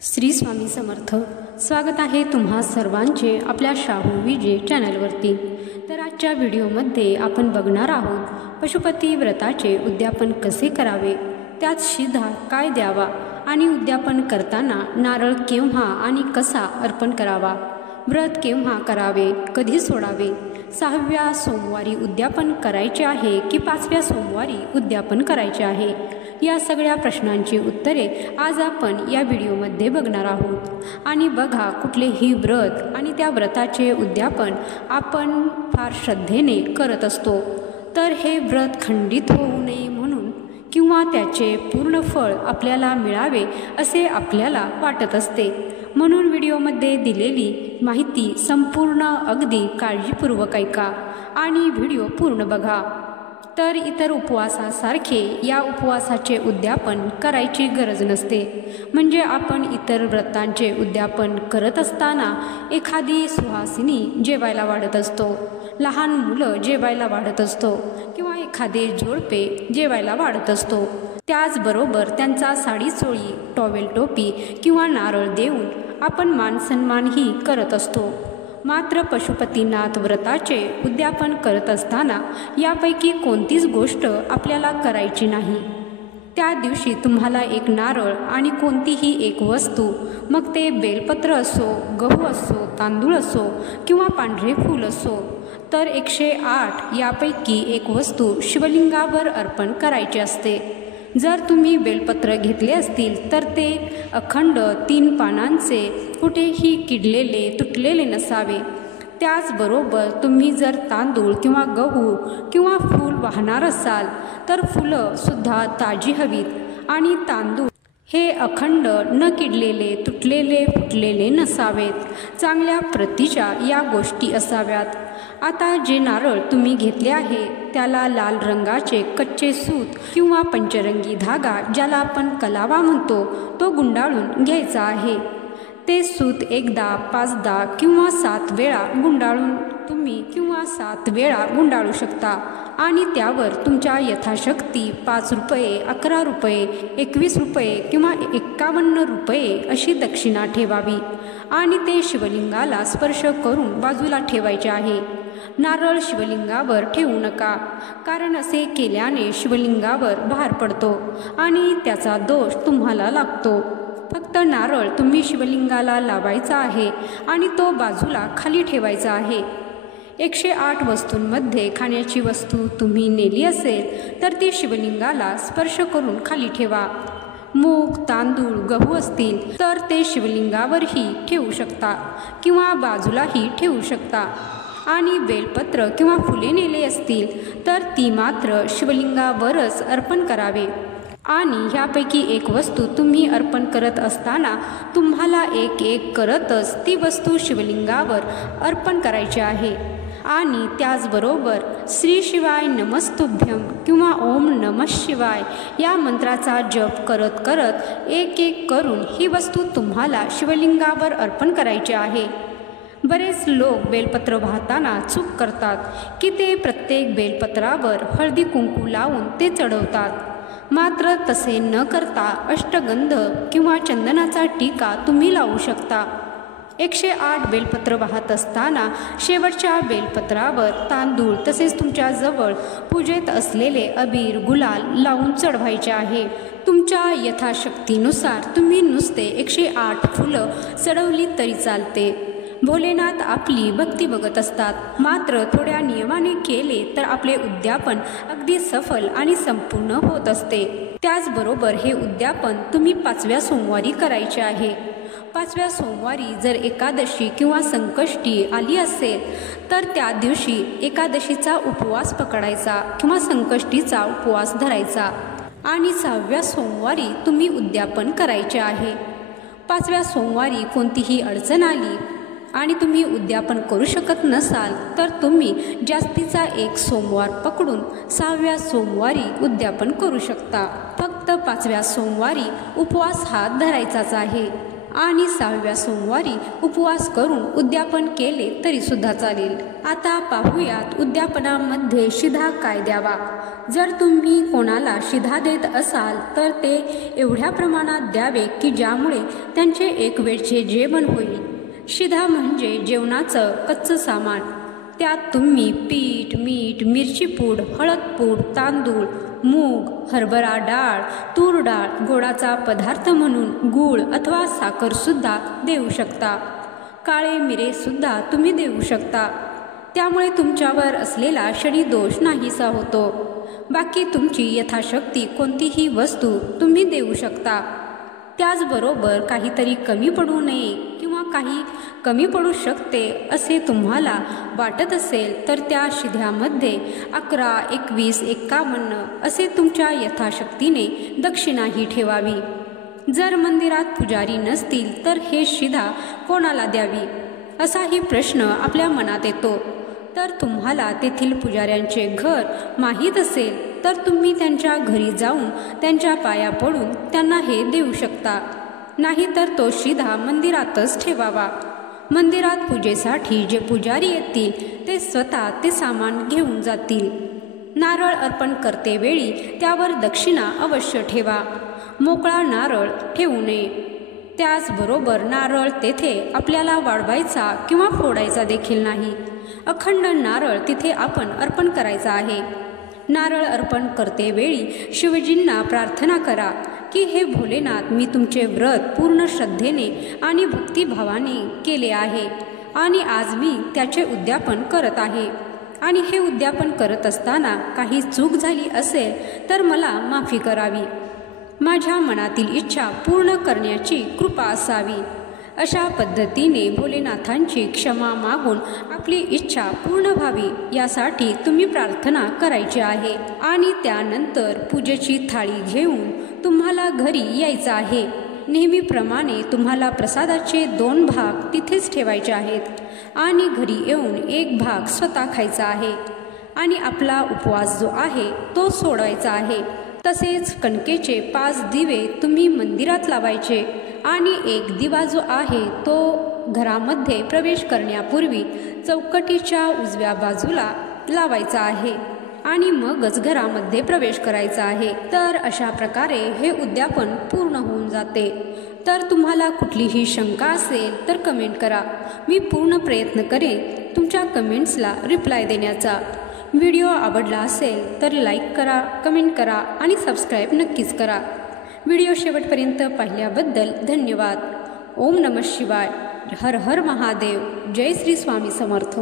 श्री स्वामी समर्थ. स्वागत आहे तुम्हा सर्वांचे आपल्या शाहू विजे चॅनलवरती. तर आजच्या व्हिडिओमध्ये आपण बघणार आहोत पशुपती व्रताचे उद्यापन कसे करावे, त्यात शिधा काय द्यावा आणि उद्यापन करताना नारळ केव्हा आणि कसा अर्पण करावा, व्रत केव्हा करावे, कधी सोडावे, 6व्या सोमवारी उद्यापन करायचे आहे की 5व्या सोमवारी उद्यापन करायचे आहे, या सगळ्या प्रश्नांची उत्तरे आज आपण या व्हिडिओमध्ये बघणार आहोत. आणि बघा, कुठलेही व्रत आणि त्या व्रताचे उद्यापन आपण फार श्रद्धेने करत असतो, तर हे व्रत खंडित होऊ नये म्हणून किंवा त्याचे पूर्ण फळ आपल्याला मिळावे असे आपल्याला वाटत असते, म्हणून व्हिडिओमध्ये दिलेली माहिती संपूर्ण अगदी काळजीपूर्वक ऐका आणि व्हिडिओ पूर्ण बघा. तर इतर उपवासासारखे या उपवासाचे उद्यापन करायची गरज नसते. म्हणजे आपण इतर व्रतांचे उद्यापन करत असताना एखादी सुहासिनी जेवायला वाढत असतो, लहान मुलं जेवायला वाढत असतो किंवा एखादे जोडपे जेवायला वाढत असतो. त्याचबरोबर त्यांचा साडी चोळी, टॉवेल टोपी किंवा नारळ देऊन आपण मानसन्मानही करत असतो. मात्र पशुपतीनाथ व्रताचे उद्यापन करत असताना यापैकी कोणतीच गोष्ट आपल्याला करायची नाही. त्या दिवशी तुम्हाला एक नारळ आणि कोणतीही एक वस्तू, मग ते बेलपत्र असो, गहू असो, तांदूळ असो किंवा पांढरे फूल असो, तर 108 यापैकी एक वस्तू शिवलिंगावर अर्पण करायची असते. जर तुम्ही बेलपत्र घेतले असतील तर ते अखंड 3 पानांचे, कुठेही किडलेले तुटलेले नसावे. त्याचबरोबर तुम्ही जर तांदूळ किंवा गहू किंवा फूल वाहणार असाल तर फुलंसुद्धा ताजी हवीत आणि तांदूळ हे अखंड, न किडलेले, तुटलेले, फुटलेले नसावेत. चांगल्या प्रतीच्या या गोष्टी असाव्यात. आता जे नारळ तुम्ही घेतले आहे त्याला लाल रंगाचे कच्चे सूत किंवा पंचरंगी धागा, ज्याला आपण कलावा म्हणतो, तो गुंडाळून घ्यायचा आहे. ते सूत एकदा, 5दा किंवा 7 वेळा गुंडाळून तुम्ही 7 वेळा गुंडाळू शकता आणि त्यावर तुमच्या यथाशक्ती 5 रुपये, 11 रुपये, 21 रुपये किंवा 51 रुपये अशी दक्षिणा ठेवावी आणि ते शिवलिंगाला स्पर्श करून बाजूला ठेवायचे आहे. नारळ शिवलिंगावर ठेवू नका, कारण असे केल्याने शिवलिंगावर भार पडतो आणि त्याचा दोष तुम्हाला लागतो. फक्त नारळ तुम्ही शिवलिंगाला लावायचा आहे आणि तो बाजूला खाली ठेवायचा आहे. 108 वस्तूंमध्ये खाण्याची वस्तू तुम्ही नेली असेल तर ती शिवलिंगाला स्पर्श करून खाली ठेवा. मूग, तांदूळ, गहू असतील तर ते शिवलिंगावरही ठेवू शकता किंवा बाजूलाही ठेवू शकता. आणि बेलपत्र किंवा फुले नेले असतील तर ती मात्र शिवलिंगावरच अर्पण करावे. आणि ह्यापैकी एक वस्तू तुम्ही अर्पण करत असताना तुम्हाला एक करतच ती वस्तू शिवलिंगावर अर्पण करायची आहे. आणि त्याचबरोबर श्री शिवाय नमस्तुभ्यम किंवा ओम नमः शिवाय या मंत्राचा जप करत करत एक करून ही वस्तू तुम्हाला शिवलिंगावर अर्पण करायची आहे. बरेच लोक बेलपत्र वाहताना चूक करतात की ते प्रत्येक बेलपत्रावर हळदी कुंकू लावून ते चढवतात. मात्र तसे न करता अष्टगंध किंवा चंदनाचा टीका तुम्ही लावू शकता. 108 बेलपत्र वाहत असताना शेवटच्या बेलपत्रावर तांदूळ तसेच तुमच्या जवळ पूजेत असलेले अबीर, गुलाल लावून चढवायचे आहे. तुमच्या यथाशक्तीनुसार तुम्ही नुसते 108 फुलं चढवली तरी चालते. भोलेनाथ आपली भक्ती बघत असतात. मात्र थोड्या नियमाने केले तर आपले उद्यापन अगदी सफल आणि संपूर्ण होत असते. त्याचबरोबर हे उद्यापन तुम्ही 5व्या सोमवारी करायचे आहे. 5व्या सोमवारी जर एकादशी किंवा संकष्टी आली असेल तर त्या दिवशी एकादशीचा उपवास पकडायचा किंवा संकष्टीचा उपवास धरायचा आणि 6व्या सोमवारी तुम्ही उद्यापन करायचे आहे. 5व्या सोमवारी कोणतीही अडचण आली आणि तुम्ही उद्यापन करू शकत नसाल तर तुम्ही जास्तीचा एक सोमवार पकडून 6व्या सोमवारी उद्यापन करू शकता. फक्त 5व्या सोमवारी उपवास हा धरायचाच आहे. आणि 6व्या सोमवारी उपवास करून उद्यापन केले तरी सुद्धा चालेल। आता पाहूयात उद्यापनामध्ये शिधा काय द्यावा। जर तुम्ही कोणाला शिधा देत असाल तर ते एवढ्या प्रमाणात द्यावे की ज्यामुळे त्यांचे एक वेळचे जेवण होईल। शिधा म्हणजे जेवणाचं कच्चं सामान। त्यात तुम्ही पीठ, मीठ, मिरची पूड, हळद पूड, तांदूळ, मूग, हरभरा डाळ, तूर डाळ, गोडाचा पदार्थ म्हणून गूळ अथवा साखर सुद्धा देऊ शकता। काळे मिरे सुद्धा तुम्ही देऊ शकता। त्यामुळे तुमच्यावर असलेला शनी दोष नाहीसा होतो। बाकी तुमची यथाशक्ती कोणतीही वस्तू तुम्ही देऊ शकता। त्याचबरोबर काहीतरी कमी पडू नये किंवा काही कमी पडू शकते असे तुम्हाला वाटत असेल तर त्या शिध्यामध्ये 11, 21, 51 असे तुमच्या यथाशक्तीने दक्षिणाही ठेवावी। जर मंदिरात पुजारी नसतील तर हे शिधा कोणाला द्यावी असाही प्रश्न आपल्या मनात येतो। तर तुम्हाला तेथील पुजाऱ्यांचे घर माहीत असेल तर तुम्ही त्यांच्या घरी जाऊन त्यांच्या पाया पडून त्यांना हे देऊ शकता। नाहीतर तो शिधा मंदिरातच ठेवावा। मंदिरात पूजेसाठी जे पुजारी येतील ते स्वतः ते सामान घेऊन जातील। नारळ अर्पण करतेवेळी त्यावर दक्षिणा अवश्य ठेवा। मोकळा नारळ ठेवू नये। त्याचबरोबर नारळ तेथे आपल्याला वाढवायचा किंवा फोडायचा देखील नाही। अखंड नारळ तिथे आपण अर्पण करायचा आहे। नारळ अर्पण करतेवेळी शिवजींना प्रार्थना करा की हे भोलेनाथ, मी तुमचे व्रत पूर्ण श्रद्धेने आणि भक्तिभावाने केले आहे आणि आज मी त्याचे उद्यापन करत आहे आणि हे उद्यापन करत असताना काही चूक झाली असेल तर मला माफी करावी। माझ्या मनातील इच्छा पूर्ण करण्याची कृपा असावी। अशा पद्धतीने भोलेनाथांची क्षमा मागून आपली इच्छा पूर्ण व्हावी यासाठी तुम्ही प्रार्थना करायची आहे। आणि त्यानंतर पूजेची थाळी घेऊन तुम्हाला घरी यायचं आहे। नेहमीप्रमाणे तुम्हाला प्रसादाचे 2 भाग तिथेच ठेवायचे आहेत आणि घरी येऊन 1 भाग स्वतः खायचा आहे आणि आपला उपवास जो आहे तो सोडवायचा आहे। तसेच कणकेचे 5 दिवे तुम्ही मंदिरात लावायचे आणि 1 दिवा जो आहे तो घरामध्ये प्रवेश करण्यापूर्वी चौकटीच्या उजव्या बाजूला लावायचा आहे आणि मगच घरामध्ये प्रवेश करायचा आहे। तर अशा प्रकारे हे उद्यापन पूर्ण होऊन जाते। तर तुम्हाला कुठलीही शंका असेल तर कमेंट करा। मी पूर्ण प्रयत्न करेन तुमच्या कमेंट्सला रिप्लाय देण्याचा। व्हिडिओ आवडला असेल तर लाईक करा, कमेंट करा आणि सबस्क्राईब नक्कीच करा। व्हिडिओ शेवटपर्यंत पाहिल्याबद्दल धन्यवाद। ओम नमः शिवाय, हर हर महादेव, जय श्री स्वामी समर्थ।